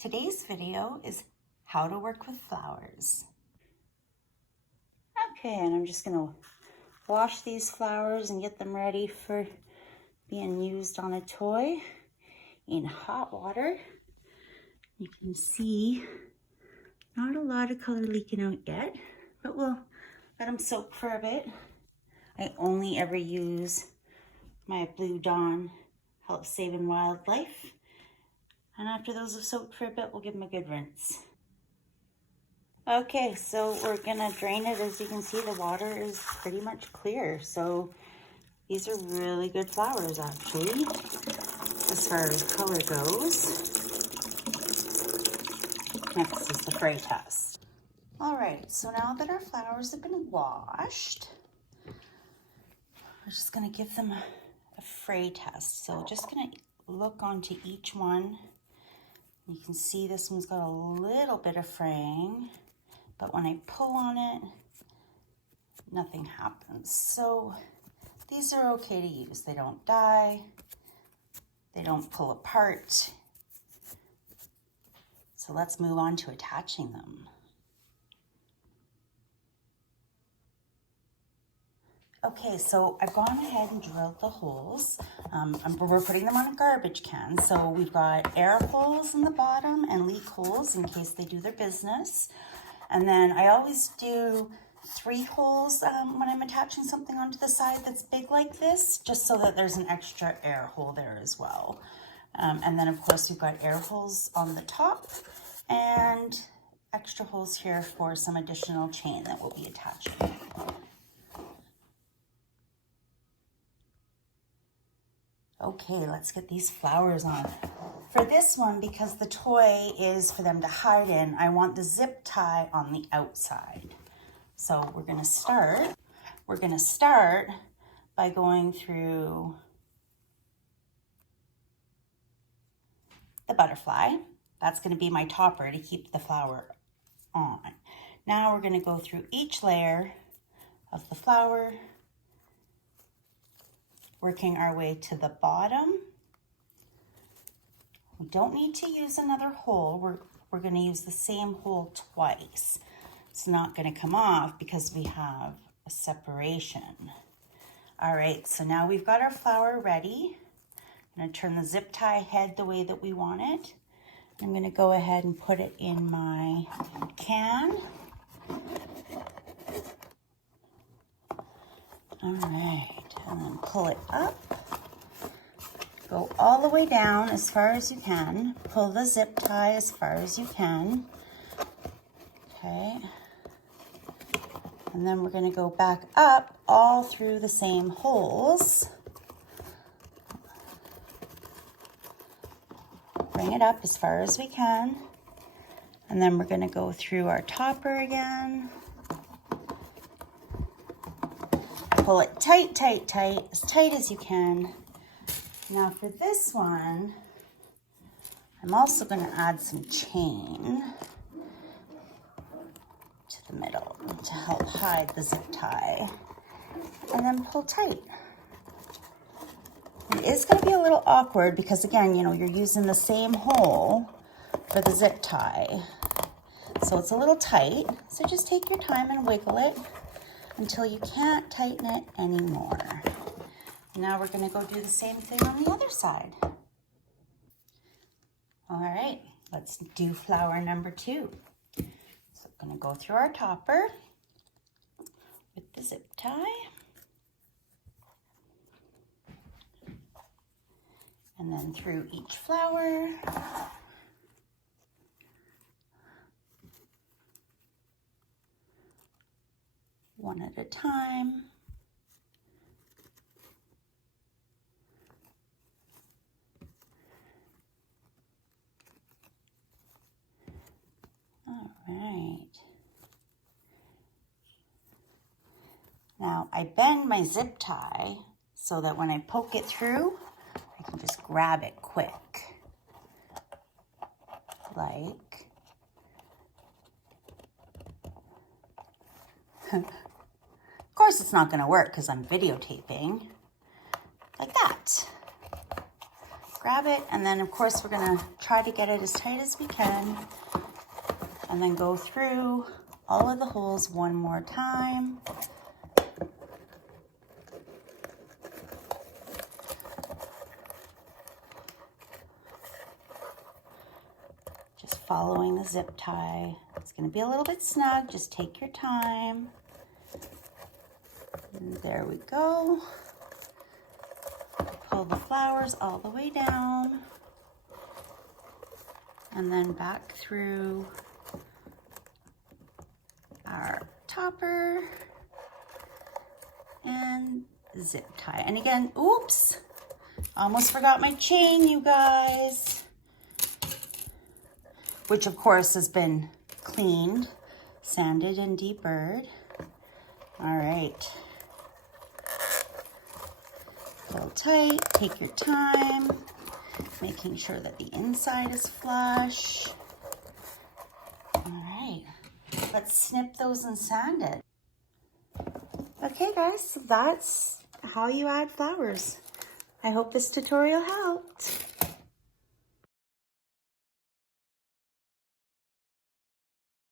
Today's video is how to work with flowers. Okay, and I'm just gonna wash these flowers and get them ready for being used on a toy in hot water. You can see not a lot of color leaking out yet, but we'll let them soak for a bit. I only ever use my Blue Dawn Help Saving Wildlife. And after those have soaked for a bit, we'll give them a good rinse. Okay, so we're gonna drain it. As you can see, the water is pretty much clear. So these are really good flowers, actually, as far as color goes. Next is the fray test. All right, so now that our flowers have been washed, we're just gonna give them a fray test. So just gonna look onto each one. You can see this one's got a little bit of fraying, but when I pull on it, nothing happens. So these are okay to use. They don't die, they don't pull apart. So let's move on to attaching them. Okay, so I've gone ahead and drilled the holes. We're putting them on a garbage can. So we've got air holes in the bottom and leak holes in case they do their business. And then I always do 3 holes when I'm attaching something onto the side that's big like this, just so that there's an extra air hole there as well. And then of course we've got air holes on the top and extra holes here for some additional chain that we'll be attaching. Okay, let's get these flowers on. For this one, because the toy is for them to hide in, I want the zip tie on the outside. So we're gonna start by going through the butterfly. That's gonna be my topper to keep the flower on. Now we're gonna go through each layer of the flower, working our way to the bottom. We don't need to use another hole. We're gonna use the same hole twice. It's not gonna come off because we have a separation. All right, so now we've got our flower ready. I'm gonna turn the zip tie head the way that we want it. I'm gonna go ahead and put it in my can. All right, and then pull it up. Go all the way down as far as you can. Pull the zip tie as far as you can. Okay. And then we're gonna go back up all through the same holes. Bring it up as far as we can. And then we're gonna go through our topper again. Pull it tight, tight, tight, as tight as you can. Now for this one, I'm also going to add some chain to the middle to help hide the zip tie. And then pull tight. It is going to be a little awkward because again, you know, you're using the same hole for the zip tie. So it's a little tight. So just take your time and wiggle it until you can't tighten it anymore. Now we're gonna go do the same thing on the other side. All right, let's do flower number 2. So I'm gonna go through our topper with the zip tie. And then through each flower. One at a time. All right. Now I bend my zip tie so that when I poke it through, I can just grab it quick. Like. Of course it's not going to work because I'm videotaping. Like that. grab it, and then of course we're gonna try to get it as tight as we can, and then go through all of the holes one more time. Just following the zip tie. It's gonna be a little bit snug, just take your time. And there we go. Pull the flowers all the way down. And then back through our topper and zip tie. And again, oops, almost forgot my chain, you guys. Which of course has been cleaned, sanded, and deburred. All right. Pull tight, take your time, making sure that the inside is flush. All right, let's snip those and sand it. Okay guys, so that's how you add flowers. I hope this tutorial helped.